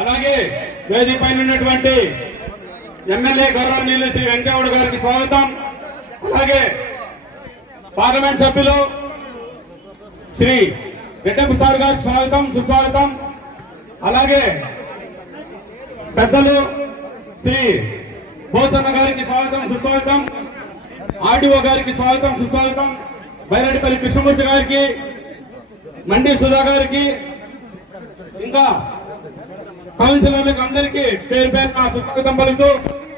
అలాగే వేదిక పైన ఉన్నటువంటి ఎమ్మెల్యే గౌరవనీయులు శ్రీ వెంకటగౌడ గారికి స్వాగతం. అలాగే పార్లమెంట్ సభ్యులు శ్రీ రెడ్డప్ప సార్ గారికి స్వాగతం సుస్వాగతం. అలాగే పెద్దలు శ్రీ బోసన్న గారికి స్వాగతం సుస్వాగతం. ఆర్డీఓ గారికి స్వాగతం సుస్వాగతం. బైరెడ్డిపల్లి కృష్ణమూర్తి గారికి మండి సుధా గారికి ఇంకా కౌన్సిలర్లకు అందరికీ పేరు పేరు నా సుస్వాగతం పలుకుతూ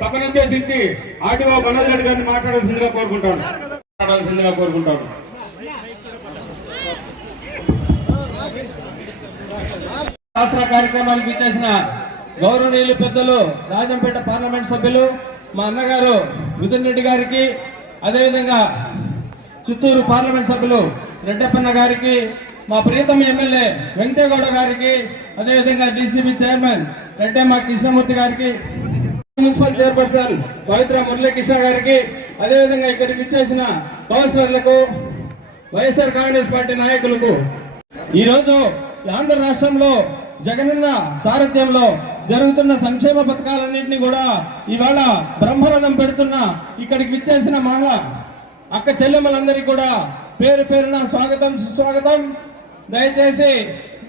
సభ నుంచేసి ఆర్డీఓ బనల్ రెడ్డి గారిని మాట్లాడాల్సిందిగా కోరుకుంటాను. మాట్లాడాల్సిందిగా కోరుకుంటాను. శాస్త్ర కార్యక్రమానికి ఇచ్చేసిన గౌరవనీయులు పెద్దలు రాజంపేట పార్లమెంట్ సభ్యులు మా అన్నగారు మిథున్ రెడ్డి గారికి అదేవిధంగా చిత్తూరు పార్లమెంట్ సభ్యులు రెడ్డప్పన్న గారికి మా ప్రీతం ఎమ్మెల్యే వెంకటేగౌడ గారికి అదేవిధంగా డీసీబీ చైర్మన్ రెడ్డమ్మ కృష్ణమూర్తి గారికి మున్సిపల్ చైర్పర్సన్ పవిత్ర మురళీకృష్ణ గారికి అదేవిధంగా ఇక్కడికి ఇచ్చేసిన కౌన్సిలర్లకు వైఎస్ఆర్ కాంగ్రెస్ పార్టీ నాయకులకు. ఈ రోజు ఆంధ్ర రాష్ట్రంలో జగనన్న సారథ్యంలో జరుగుతున్న సంక్షేమ పథకాలన్నింటినీ కూడా ఇవాళ బ్రహ్మరథం పెడుతున్న ఇక్కడికి విచ్చేసిన మహిళ అక్క చెల్లెమ్మలందరికీ కూడా పేరు పేరున స్వాగతం సుస్వాగతం. దయచేసి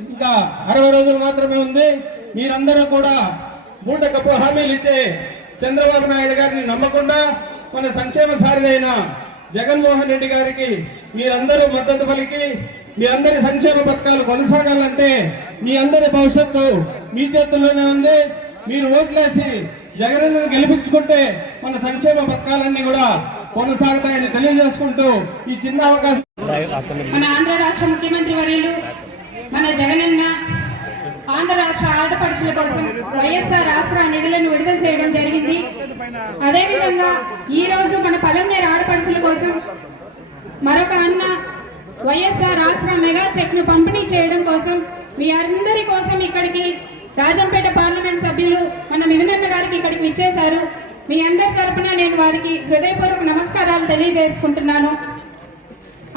ఇంకా అరవై రోజులు మాత్రమే ఉంది. మీరందరూ కూడా మూటకపు హామీలు ఇచ్చే చంద్రబాబు నాయుడు గారిని నమ్మకుండా మన సంక్షేమ సారథైన జగన్మోహన్ రెడ్డి గారికి మీరందరూ మద్దతు పలికి మీ అందరి సంక్షేమ పథకాలు కొనసాగాలంటే మీ అందరి భవిష్యత్తు మీ చేతుల్లోనే ఉంది. మీరు ఓట్లేసి జగనన్నను గెలిపించుకుంటే మన సంక్షేమ పథకాలన్నీ కూడా కొనసాగుతాయని తెలియజేసుకుంటూ ఈ చిన్న అవకాశం మన ఆంధ్ర రాష్ట్ర ముఖ్యమంత్రి వర్యులు మన జగనన్న ఆంధ్ర రాష్ట్ర ఆడపడుచుల కోసం వైఎస్ఆర్ రాష్ట్ర నిధులను విడుదల చేయడం జరిగింది. అదేవిధంగా ఈ రోజు మన పలంనేరు ఆడపడుచుల కోసం మరొక అన్న వైఎస్ఆర్ రాష్ట్ర మెగా చెక్ను పంపిణీ చేయడం కోసం మీ అందరి కోసం ఇక్కడికి రాజంపేట పార్లమెంట్ సభ్యులు మన మిథునన్న గారికి ఇక్కడికి విచ్చేశారు. మీ అందరి తరపున నేను వారికి హృదయపూర్వక నమస్కారాలు తెలియజేసుకుంటున్నాను.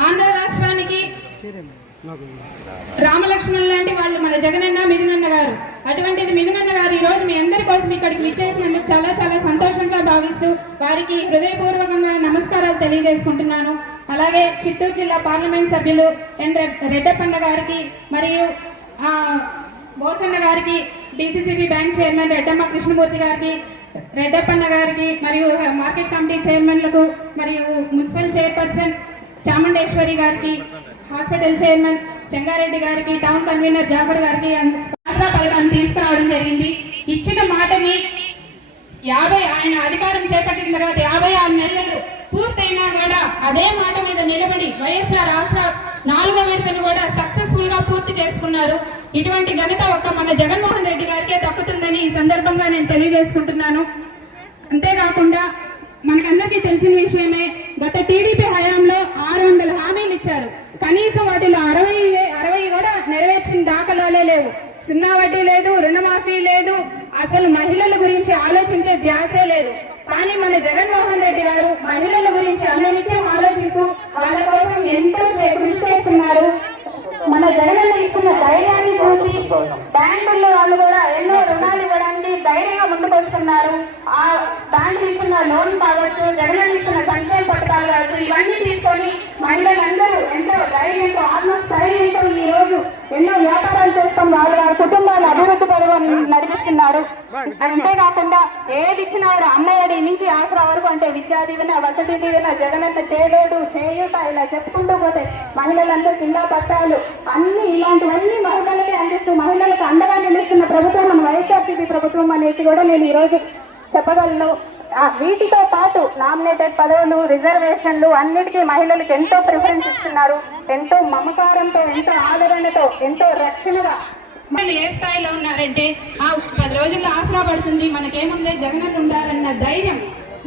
ఆంధ్ర రాష్ట్రానికి రామలక్ష్మణ్ లాంటి వాళ్ళు మన జగనన్న మిథునన్న గారు. అటువంటిది మిథునన్న గారు ఈ రోజు మీ అందరి కోసం ఇక్కడికి విచ్చేసినందుకు చాలా చాలా సంతోషంగా భావిస్తూ వారికి హృదయపూర్వకంగా నమస్కారాలు తెలియజేసుకుంటున్నాను. అలాగే చిత్తూరు జిల్లా పార్లమెంట్ సభ్యులు ఎన్ రెడ్- రెడ్డప్పన్న గారికి మరియు బోసన్న గారికి DCCB bank chairman Reddamma Krishnamurthy గారికి రెడ్డప్పన్న గారికి మరియు మార్కెట్ కమిటీ చైర్మన్లకు మరియు మున్సిపల్ చైర్పర్సన్ చాముండేశ్వరి గారికి హాస్పిటల్ చైర్మన్ చెంగారెడ్డి గారికి టౌన్ కన్వీనర్ జాఫర్ గారికి ఆసరా పథకాన్ని తీసుకురావడం జరిగింది. ఇచ్చిన మాటని యాభై ఆయన అధికారం చేపట్టిన తర్వాత యాభై ఆరు నెలలు పూర్తయినా కూడా అదే మాట మీద నిలబడి వైఎస్ఆర్ రాష్ట్ర నాలుగో విడతను కూడా సక్సెస్ఫుల్గా పూర్తి చేసుకున్నారు. ఇటువంటి ఘనత ఒక్క మన జగన్మోహన్ రెడ్డి గారికే దక్కుతుందని ఈ సందర్భంగా నేను తెలియజేసుకుంటున్నాను. అంతేకాకుండా మనకందరికీ తెలిసిన విషయమే గత టీడీపీ హయాంలో ఆరు వందల హామీలు ఇచ్చారు. కనీసం వాటిలో అరవై వే- అరవై కూడా నెరవేర్చిన దాఖలాలే లేవు. సున్నా వడ్డీ లేదు రుణమాఫీ లేదు. అసలు మహిళల గురించి ఆలోచించే ధ్యాసే లేదు. కానీ మన జగన్మోహన్ రెడ్డి గారు మహిళల గురించి అనునిత్యం ఆలోచిస్తూ వాళ్ళ కోసం ఎంతో చే- కృషి చేస్తున్నారు మన జగన్ ఇస్తున్న ధైర్యాన్ని చూసి బ్యాంకుల్లో వాళ్ళు కూడా ఎన్నో రుణాలు ఇవ్వడానికి ధైర్యంగా ముందుకు వస్తున్నారు. ఆ బ్యాంకులు ఇస్తున్న లోన్ కావచ్చు జగన్ ఇస్తున్న సంక్షేమ పథకాలు కావచ్చు ఇవన్నీ తీసుకొని మహిళలందరూ ఎంతో ధైర్యంతో ఆత్మస్థైర్యంతో ఈ రోజు ఎన్నో వ్యాపారాలు చేస్తాం వాళ్ళు వారి కుటుంబాలు అభివృద్ధి పర్వం నడిపిస్తున్నారు. అంతేకాకుండా ఏది ఇచ్చినా కూడా అమ్మఒడి నుంచి ఆసరా వరకు అంటే విద్యా దీవెన వసతి దీవెన జగనన్న చేదోడు చేయుట ఇలా చెప్పుకుంటూ పోతే మహిళలందరూ కింద పట్టాలు. అన్ని ఇలాంటివన్నీ మహిళలకే అందిస్తూ మహిళలకు అండగా నిలుస్తున్న ప్రభుత్వం మన వైఎస్ఆర్సీపీ ప్రభుత్వం అనేసి కూడా నేను ఈ రోజు చెప్పగలను. వీటితో పాటు నామినేటెడ్ పదవులు రిజర్వేషన్లు అన్నిటికీ మహిళలకు ఎంతో ప్రిఫరెన్స్ ఇస్తున్నారు. ఎంతో మమకారంతో ఎంతో ఆదరణతో ఎంతో రక్షణగా. వాళ్ళు ఏ స్థాయిలో ఉన్నారంటే ఆ పది రోజుల్లో ఆసరా పడుతుంది మనకేముందే? జగన్ ఉండాలన్న ధైర్యం.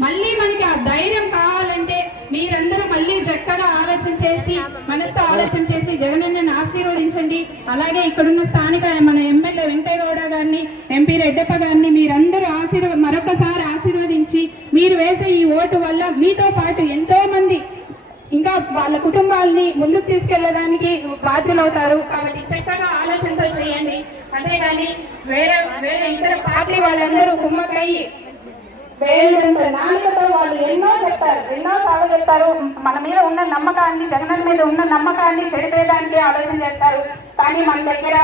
మళ్ళీ మనకి ఆ ధైర్యం కావాలంటే మీరందరూ మళ్ళీ చక్కగా ఆలోచన చేసి మనసుతో ఆలోచన చేసి జగనన్నని ఆశీర్వదించండి. అలాగే ఇక్కడున్న స్థానిక మన ఎమ్మెల్యే వెంకయ్యగౌడ గారిని ఎంపీ రెడ్డప్ప గారిని మీరందరూ ఆశీర్వ మరొకసారి ఆశీర్వదించి మీరు వేసే వల్ల మీతో పాటు ఎంతో మంది ఇంకా వాళ్ళ కుటుంబాలని ముందుకు తీసుకెళ్ళడానికి బాధ్యులవుతారు. కాబట్టి చక్కగా ఆలోచనతో చేయండి. అంతేగాని వేరే వేరే ఇతర పార్టీ వాళ్ళందరూ కుమ్మకయ్యి వేలుంట నాలుకతో వాళ్ళు ఎన్నో చెప్తారు ఎన్నో సార్లు చెప్తారు మన మీద ఉన్న నమ్మకాన్ని జగన్ మీద ఉన్న నమ్మకాన్ని చెడిపేయడానికి ఆలోచన చేస్తారు. కానీ మన దగ్గర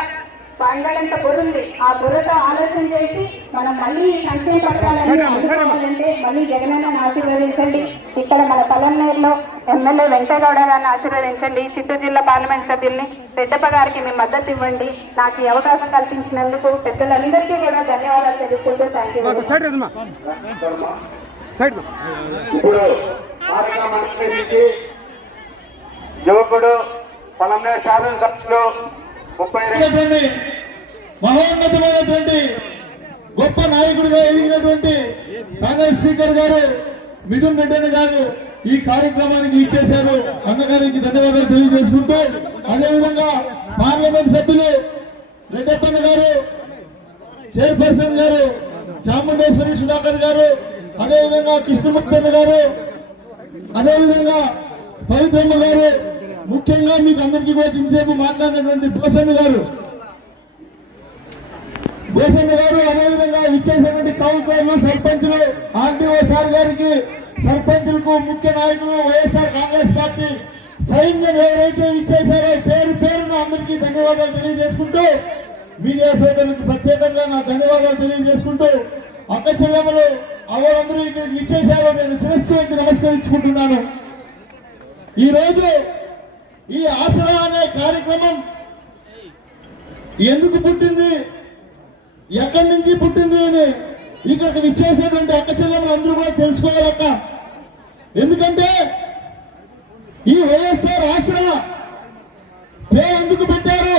బుర్ర ఉంది ఆ బుర్రతో ఆలోచన చేసి మనం మళ్ళీ సంక్షేమ అందుకోవాలంటే మళ్ళీ జగనన్న ఆశీర్వదించండి. ఇక్కడ మన పలమనేరులో ఎమ్మెల్యే వెంకటగౌడ గారిని ఆశీర్వదించండి. చిత్తూరు జిల్లా పార్లమెంట్ సభ్యుల్ని పెద్దప్ప గారికి మీ మద్దతు ఇవ్వండి. నాకు ఈ అవకాశం కల్పించినందుకు పెద్దలందరికీ కూడా ధన్యవాదాలు తెలుపుకుంటూ థ్యాంక్ యూ యువకుడు పొలంలో శాసనసభ్యులు మహోన్నతమైనటువంటి గొప్ప నాయకుడిగా ఎదిగినటువంటి కాంగ్రెస్ స్పీకర్ గారు మిథున్ రెడ్డి గారు ఈ కార్యక్రమానికి ఇచ్చేశారు అన్నగారికి ధన్యవాదాలు తెలియజేసుకుంటూ అదేవిధంగా పార్లమెంట్ సభ్యులు రెడ్డప్పన్న గారు చైర్పర్సన్ గారు చాముండేశ్వరి సుధాకర్ గారు అదేవిధంగా కృష్ణమూర్తన్న గారు అదేవిధంగా పవిత్రమ్మ గారు ముఖ్యంగా మీకు అందరికీ కూడా ఇంతసేపు మాట్లాడినటువంటి భూషణ్ గారు. భూషణ్ గారు అదేవిధంగా ఇచ్చేసినటువంటి కౌన్సిలర్లు సర్పంచులు ఆర్డీఓ సార్ గారికి సర్పంచులకు ముఖ్య నాయకులు వైఎస్ఆర్ కాంగ్రెస్ పార్టీ సైన్యం ఎవరైతే ఇచ్చేసారో పేరు పేరును అందరికీ ధన్యవాదాలు తెలియజేసుకుంటూ మీడియా సోదరులకు ప్రత్యేకంగా నా ధన్యవాదాలు తెలియజేసుకుంటూ అక్క చెల్లెమ్మలు అవరందరూ ఇక్కడికి ఇచ్చేశారో నేను శిరస్సు నమస్కరించుకుంటున్నాను. ఈ రోజు ఈ ఆసరా అనే కార్యక్రమం ఎందుకు పుట్టింది? ఎక్కడి నుంచి పుట్టింది అని ఇక్కడికి విచ్చేసినటువంటి అక్క చెల్లెమ్మలు అందరూ కూడా తెలుసుకోవాలక్క ఎందుకంటే ఈ వైఎస్ఆర్ ఆసరా పేరు ఎందుకు పెట్టారు?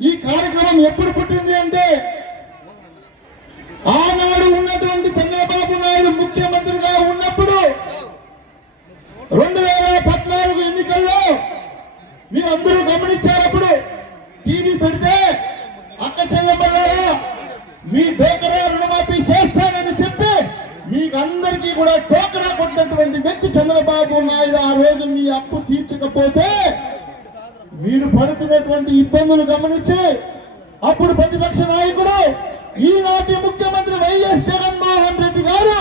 ఈ కార్యక్రమం ఎప్పుడు పుట్టింది అంటే ఆనాడు ఉన్నటువంటి చంద్రబాబు నాయుడు ముఖ్యమంత్రిగా ఉన్నప్పుడు రెండు వేల పద్నాలుగు ఎన్నికల్లో మీరందరూ గమనించేటప్పుడు టీవీ పెడితే అక్క చెల్లెమ్మలారా మీ డోకరా రుణమాఫీ చేస్తానని చెప్పి మీకు అందరికీ కూడా టోకరా కొట్టినటువంటి వ్యక్తి చంద్రబాబు నాయుడు ఆ రోజు మీ అప్పు తీర్చకపోతే మీరు పడుతున్నటువంటి ఇబ్బందులు గమనించి అప్పుడు ప్రతిపక్ష నాయకుడు ఈనాటి ముఖ్యమంత్రి వైఎస్ జగన్మోహన్ రెడ్డి గారు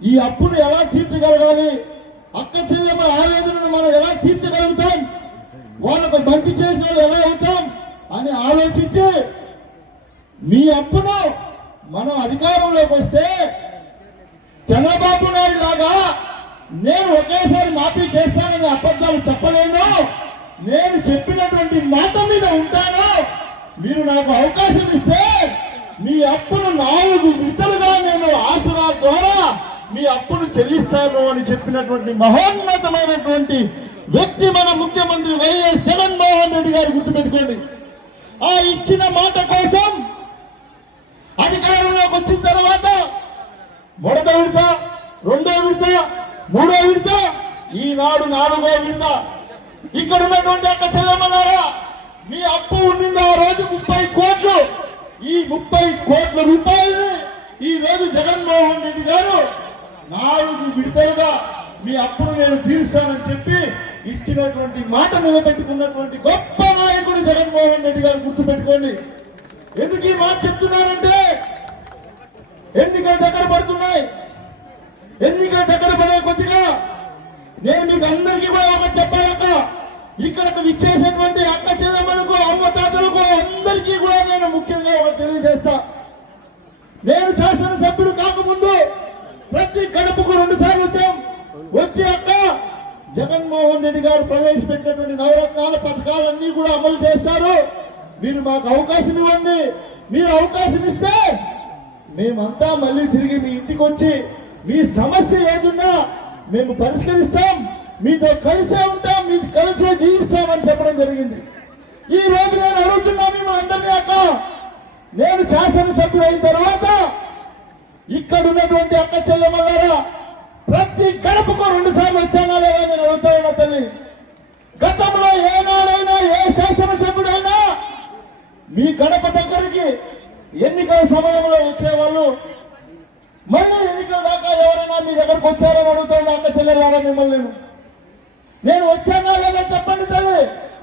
ఈ అప్పును ఎలా తీర్చగలగాలి? అక్క చెల్లెమ్మల ఆవేదనను మనం ఎలా తీర్చగలుగుతాం? వాళ్ళకు మంచి చేసిన ఎలా అవుతాం అని ఆలోచించి మీ అప్పును మనం అధికారంలోకి వస్తే చంద్రబాబు నాయుడు లాగా నేను ఒకేసారి మాఫీ చేస్తానని అబద్ధాలు చెప్పలేను. నేను చెప్పినటువంటి మాట మీద ఉంటాను. మీరు నాకు అవకాశం ఇస్తే మీ అప్పును నాలుగు విడతలుగా నేను ఆసరా ద్వారా మీ అప్పును చెల్లిస్తాను అని చెప్పినటువంటి మహోన్నతమైనటువంటి వ్యక్తి మన ముఖ్యమంత్రి వైఎస్ జగన్మోహన్ రెడ్డి గారు గుర్తుపెట్టుకోండి. ఆ ఇచ్చిన మాట కోసం అధికారంలోకి వచ్చిన తర్వాత మొదట విడత రెండో విడత మూడో విడత ఈనాడు నాలుగో విడత. ఇక్కడ ఉన్నటువంటి అక్క చెల్లెమ్మలారా మీ అప్పు ఉండింది ఆ రోజు ముప్పై కోట్లు. ఈ ముప్పై కోట్ల రూపాయలు ఈ రోజు జగన్మోహన్ రెడ్డి గారు నాలుగు విడతలుగా మీ అప్పును నేను తీరుస్తానని చెప్పి ఇచ్చినటువంటి మాట నిలబెట్టుకున్నటువంటి గొప్ప నాయకుడు జగన్మోహన్ రెడ్డి గారు గుర్తుపెట్టుకోండి. ఎందుకు ఈ మాట చెప్తున్నానంటే ఎన్నికలు దగ్గర పడుతున్నాయి. ఎన్నికలు దగ్గర పడే కొద్దిగా నేను మీకు అందరికీ కూడా ఒకటి చెప్పాలక్క. ఇక్కడకు విచ్చేసేటువంటి అక్క చెల్లెమ్మలకు అమ్మ తాతలకు అందరికీ కూడా నేను ముఖ్యంగా ఒకటి తెలియజేస్తా నేను శాసనసభ్యుడు కాకముందు ప్రతి గడపకు రెండు సార్లు వచ్చాం వచ్చి అక్క జగన్మోహన్ రెడ్డి గారు ప్రవేశపెట్టినటువంటి నవరత్నాల పథకాలన్నీ కూడా అమలు చేస్తారు మీరు మాకు అవకాశం ఇవ్వండి. మీరు అవకాశం ఇస్తే మేమంతా మళ్ళీ తిరిగి మీ ఇంటికి వచ్చి మీ సమస్య ఏదున్నా మేము పరిష్కరిస్తాం. మీతో కలిసే ఉంటాం. మీతో కలిసే జీవిస్తామని చెప్పడం జరిగింది. ఈ రోజు నేను అడుగుతున్నా మేము అందరినీ అక్క. నేను శాసనసభ్యుడు అయిన తర్వాత ఇక్కడ ఉన్నటువంటి అక్క చెల్లెమల్లారా ప్రతి గడపకు రెండు సార్లు వచ్చానా లేదా నేను అడుగుతా ఉన్నా తల్లి. ఏనాడైనా ఏ శాసనసభ్యుడైనా మీ గడప దగ్గరికి ఎన్నికల సమయంలో వచ్చేవాళ్ళు మళ్ళీ ఎన్నికల దాకా ఎవరైనా మీ దగ్గరకు వచ్చారని అడుగుతాను అక్క చెల్లెలారా మిమ్మల్ని నేను. వచ్చానా లేదా చెప్పండి తల్లి.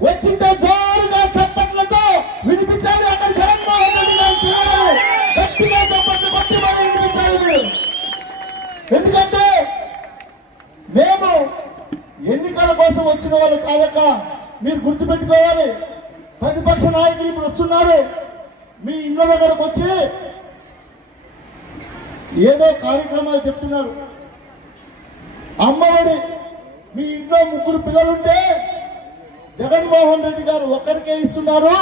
వచ్చింటే జోరుగా చప్పట్లతో వినిపించాలి. అక్కడ జగన్మోహన్ రెడ్డి గారు గట్టిగా చప్పట్లు కొట్టి మనం వినిపించాలి ఎందుకంటే మేము ఎన్నికల కోసం వచ్చిన వాళ్ళు కాదక్క. మీరు గుర్తుపెట్టుకోవాలి. ప్రతిపక్ష నాయకులు ఇప్పుడు వస్తున్నారు. మీ ఇండ్ల దగ్గరకు వచ్చి ఏదో కార్యక్రమాలు చెప్తున్నారు. అమ్మఒడి మీ ఇంట్లో ముగ్గురు పిల్లలుంటే జగన్మోహన్ రెడ్డి గారు ఒక్కరికే ఇస్తున్నారు.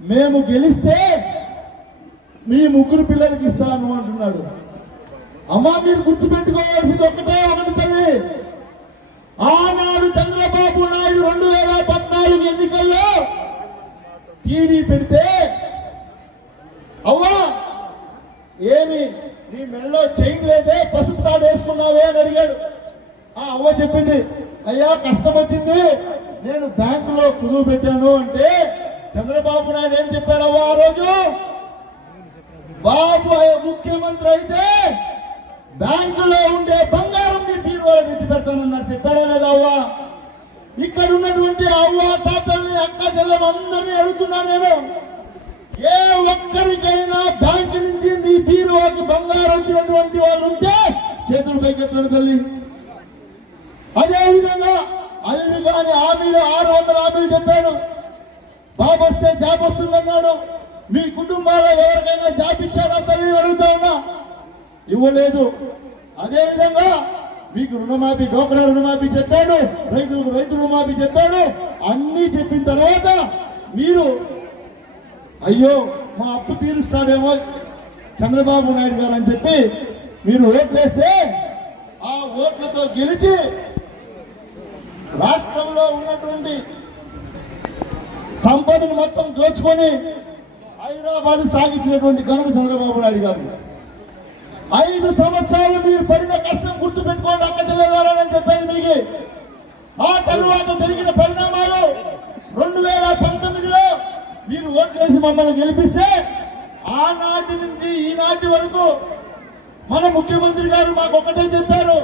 మేము గెలిస్తే మీ ముగ్గురు పిల్లలకి ఇస్తాను అంటున్నాడు. అమ్మా మీరు గుర్తుపెట్టుకోవాల్సింది ఒక్కటే ఒకటి తల్లి. ఆనాడు చంద్రబాబు నాయుడు రెండు వేల పద్నాలుగు ఎన్నికల్లో టీవీ పెడితే అవ్వా ఏమి నీ మెడలో చైన్ లేదే పసుపు తాడు వేసుకున్నావే అని అడిగాడు. ఆ అవ్వ చెప్పింది అయ్యా కష్టం వచ్చింది నేను బ్యాంకులో కుదువు పెట్టాను. అంటే చంద్రబాబు నాయుడు ఏం చెప్పాడు అవ్వ ఆ రోజు? బాబు ముఖ్యమంత్రి అయితే బ్యాంకులో ఉండే బంగారం నీ తెచ్చి పెడతాను. ఇక్కడ ఉన్నటువంటి అవ్వ తాతల్ని అక్క చెల్లెలు అందరినీ అడుగుతున్నా నేను. ఏ ఒక్కరికైనా బ్యాంక్ నుంచి మీ బీరువాకి బంగారం వచ్చినటువంటి వాళ్ళు ఉంటే చేతులు పైకెత్తాడు తల్లి. అదే విధంగా అల్లు కానీ హామీలు ఆరు వందల హామీలు చెప్పాడు. బాబు వస్తే జాబ్ వస్తుందన్నాడు. మీ కుటుంబాల్లో ఎవరికైనా జాబ్ ఇచ్చాడా తల్లి అడుగుతా ఉన్నా. ఇవ్వలేదు. అదేవిధంగా మీకు రుణమాఫీ డోక్రా రుణమాఫీ చెప్పాడు రైతులకు రైతు రుణమాఫీ చెప్పాడు. అన్నీ చెప్పిన తర్వాత మీరు అయ్యో మా అప్పు తీరుస్తాడేమో చంద్రబాబు నాయుడు గారు అని చెప్పి మీరు ఓట్లేస్తే ఆ ఓట్లతో గెలిచి రాష్ట్రంలో ఉన్నటువంటి సంపదను మొత్తం దోచుకొని హైదరాబాద్ సాగించినటువంటి ఘనత చంద్రబాబు నాయుడు గారు. ఐదు సంవత్సరాలు మీరు పడిన కష్టం గుర్తు పెట్టుకోండి అక్క చెల్లెలని చెప్పేది మీకు ఆ తరువాత జరిగిన పరిణామాలు రెండు వేల పంతొమ్మిదిలో మీరు ఓట్లేసి మమ్మల్ని గెలిపిస్తే ఆనాటి నుంచి ఈనాటి వరకు మన ముఖ్యమంత్రి గారు మాకు ఒకటే చెప్పారు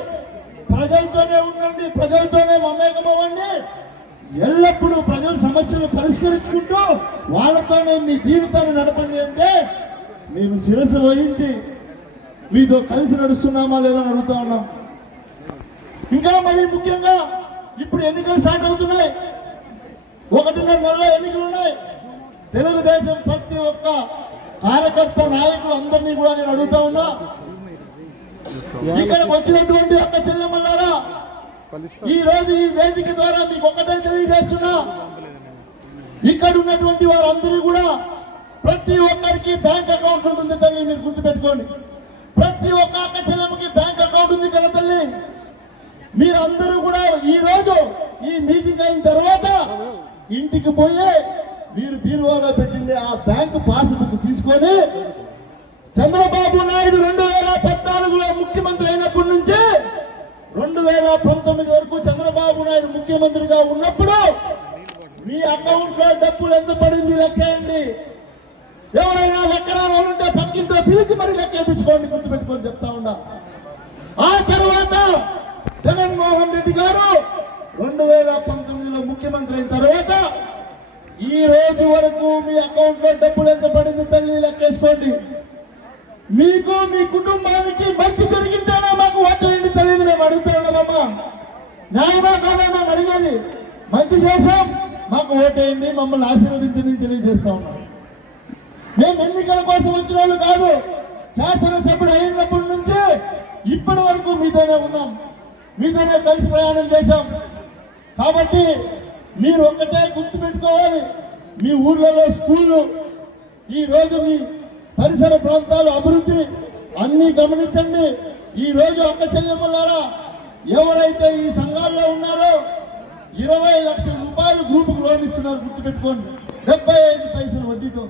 ప్రజలతోనే ఉండండి ప్రజలతోనే మమేకమవ్వండి ఎల్లప్పుడూ ప్రజల సమస్యలు పరిష్కరించుకుంటూ వాళ్ళతోనే మీ జీవితాన్ని నడపండి అంటే మేము శిరస్సు వహించి మీతో కలిసి నడుస్తున్నామా లేదని అడుగుతా ఉన్నాం. ఇంకా మరి ముఖ్యంగా ఇప్పుడు ఎన్నికలు స్టార్ట్ అవుతున్నాయి. ఒకటిన్నర నెలలో ఎన్నికలు ఉన్నాయి. తెలుగుదేశం ప్రతి ఒక్క కార్యకర్త నాయకులు అందరినీ కూడా నేను అడుగుతా ఉన్నా. ఇక్కడికి వచ్చినటువంటి అక్క చెల్లెమ్మలారా ఈ రోజు ఈ వేదిక ద్వారా మీకు ఒక్కటే తెలియజేస్తున్నా. ఇక్కడ ఉన్నటువంటి వారందరూ కూడా ప్రతి ఒక్కరికి బ్యాంక్ అకౌంట్ ఉంటుంది తల్లి మీరు గుర్తుపెట్టుకోండి. ప్రతి ఒక్క అక్క చెల్లెమ్మకి బ్యాంక్ అకౌంట్ ఉంది కదా తల్లి? మీరందరూ కూడా ఈ రోజు ఈ మీటింగ్ అయిన తర్వాత ఇంటికి పోయి మీరు బీరువాలో పెట్టింది ఆ బ్యాంకు పాస్బుక్ తీసుకొని చంద్రబాబు నాయుడు రెండు వేల పద్నాలుగులో ముఖ్యమంత్రి అయినప్పటి నుంచి రెండు వేల పంతొమ్మిది వరకు చంద్రబాబు నాయుడు ముఖ్యమంత్రిగా ఉన్నప్పుడు మీ అకౌంట్లో డబ్బులు ఎంత పడింది లెక్కేయండి ఎవరైనా లెక్కరాని ఉంటే పక్కింటో పిలిచి మరి లెక్క వేయించుకోండి గుర్తుపెట్టుకొని చెప్తా ఉన్నా. ఆ తర్వాత జగన్మోహన్ రెడ్డి గారు రెండు వేల పంతొమ్మిదిలో ముఖ్యమంత్రి అయిన తర్వాత ఈ రోజు వరకు మీ అకౌంట్లో డబ్బులు ఎంత పడింది తల్లి లెక్కేసుకోండి. మీకు మీ కుటుంబానికి మంచి జరిగింటేనే మాకు ఓటేయండి తల్లిని మేము అడుగుతా ఉన్నామమ్మా న్యాయమా కాదా మేము అడిగేది? మంచి చేశాం. మాకు ఓటేయండి మమ్మల్ని ఆశీర్వదించండి తెలియజేస్తా ఉన్నాం. మేము ఎన్నికల కోసం వచ్చిన వాళ్ళు కాదు శాసనసభ్యుడు అయినప్పటి నుంచి ఇప్పటి వరకు మీతోనే ఉన్నాం. మీతోనే కలిసి ప్రయాణం చేశాం. కాబట్టి మీరు ఒక్కటే గుర్తుపెట్టుకోవాలి మీ ఊర్లలో స్కూళ్ళు ఈరోజు మీ పరిసర ప్రాంతాలు అభివృద్ధి అన్నీ గమనించండి. ఈరోజు అక్క చెల్లెమ్మలారా ఎవరైతే ఈ సంఘాల్లో ఉన్నారో ఇరవై లక్షల రూపాయలు గ్రూపుకు లోన్ ఇస్తున్నారు గుర్తుపెట్టుకోండి డెబ్బై ఐదు పైసల వడ్డీతో.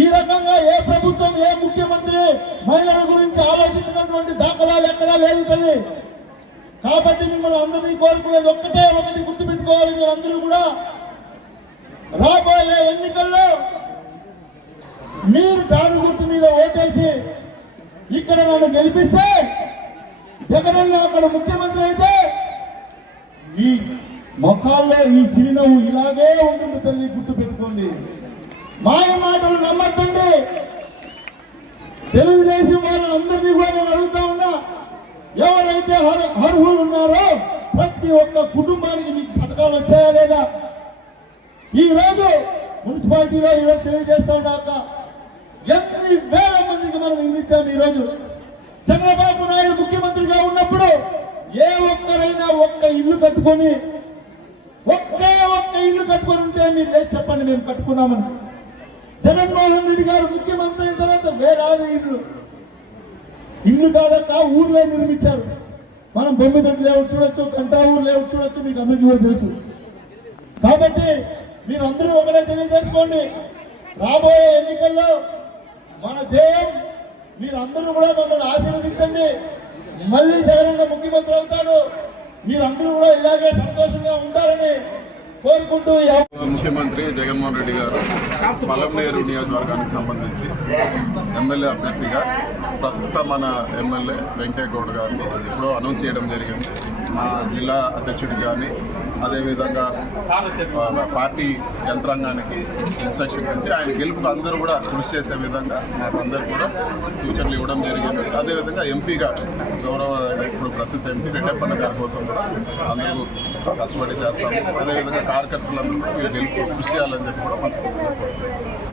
ఈ రకంగా ఏ ప్రభుత్వం ఏ ముఖ్యమంత్రి మహిళల గురించి ఆలోచించినటువంటి దాఖలాలు ఎక్కడా లేదు తల్లి. కాబట్టి మిమ్మల్ని అందరినీ కోరుకునేది ఒక్కటే ఒకటి గుర్తుపెట్టుకోవాలి మీరందరూ కూడా. రాబోయే ఎన్నికల్లో మీరు ఫ్యాన్ గుర్తు మీద ఓటేసి ఇక్కడ నన్ను గెలిపిస్తే జగనన్న అక్కడ ముఖ్యమంత్రి అయితే ఈ ముఖాల్లో ఈ చిరునవ్వు ఇలాగే ఉంటుంది తల్లి గుర్తు పెట్టుకోండి మాయ మాటలు నమ్మద్దండి తెలుగుదేశం వాళ్ళందరినీ కూడా నేను అడుగుతా ఉన్నా ఎవరైతే అర్హులు ఉన్నారో ప్రతి ఒక్క కుటుంబానికి మీకు పథకాలు వచ్చాయా లేదా? ఈ రోజు మున్సిపాలిటీలో ఈరోజు తెలియజేస్తా ఉన్నాక ఎన్ని వేల మందికి మనం ఇల్లు ఇచ్చాము ఈ రోజు చంద్రబాబు నాయుడు ముఖ్యమంత్రిగా ఉన్నప్పుడు ఏ ఒక్కరైనా ఒక్క ఇల్లు కట్టుకొని ఒకే ఒక్క ఇల్లు కట్టుకొని ఉంటే మీరు లేదు చెప్పండి మేము కట్టుకున్నామని. జగన్మోహన్ రెడ్డి గారు ముఖ్యమంత్రి అయిన తర్వాత వేలాది ఇల్లు ఇల్లు కాదక్క ఊర్లే నిర్మించారు. మనం బొమ్మిదొడ్డి లేవుట్ చూడొచ్చు కంటా ఊరు లేవుట్ చూడొచ్చు మీకు అందరికీ కూడా తెలుసు. కాబట్టి మీరు అందరూ ఒకటే తెలియజేసుకోండి. రాబోయే ఎన్నికల్లో మన ధ్యేయం మీరందరూ కూడా మమ్మల్ని ఆశీర్వదించండి. మళ్ళీ జగనన్న ముఖ్యమంత్రి అవుతాడు. మీరందరూ కూడా ఇలాగే సంతోషంగా ఉంటారని కోరుకుంటూ ముఖ్యమంత్రి జగన్మోహన్ రెడ్డి గారు పలంనేరు నియోజకవర్గానికి సంబంధించి ఎమ్మెల్యే అభ్యర్థిగా ప్రస్తుత మన ఎమ్మెల్యే వెంకయ్య గౌడ్ గారు ఇప్పుడు అనౌన్స్ చేయడం జరిగింది. మా జిల్లా అధ్యక్షుడికి కానీ అదేవిధంగా పార్టీ యంత్రాంగానికి ఇన్స్ట్రక్షన్స్ ఇచ్చి ఆయన గెలుపుకు అందరూ కూడా కృషి చేసే విధంగా మాకు అందరూ కూడా సూచనలు ఇవ్వడం జరిగింది. అదేవిధంగా ఎంపీగా గౌరవ ఇప్పుడు ప్రస్తుత ఎంపీ రెడ్డప్పన్న గారి కోసం కూడా అందరూ కష్టపడి చేస్తాము. అదేవిధంగా కార్యకర్తలందరూ కూడా మీరు గెలుపు కృషి చేయాలని చెప్పి కూడా మంచి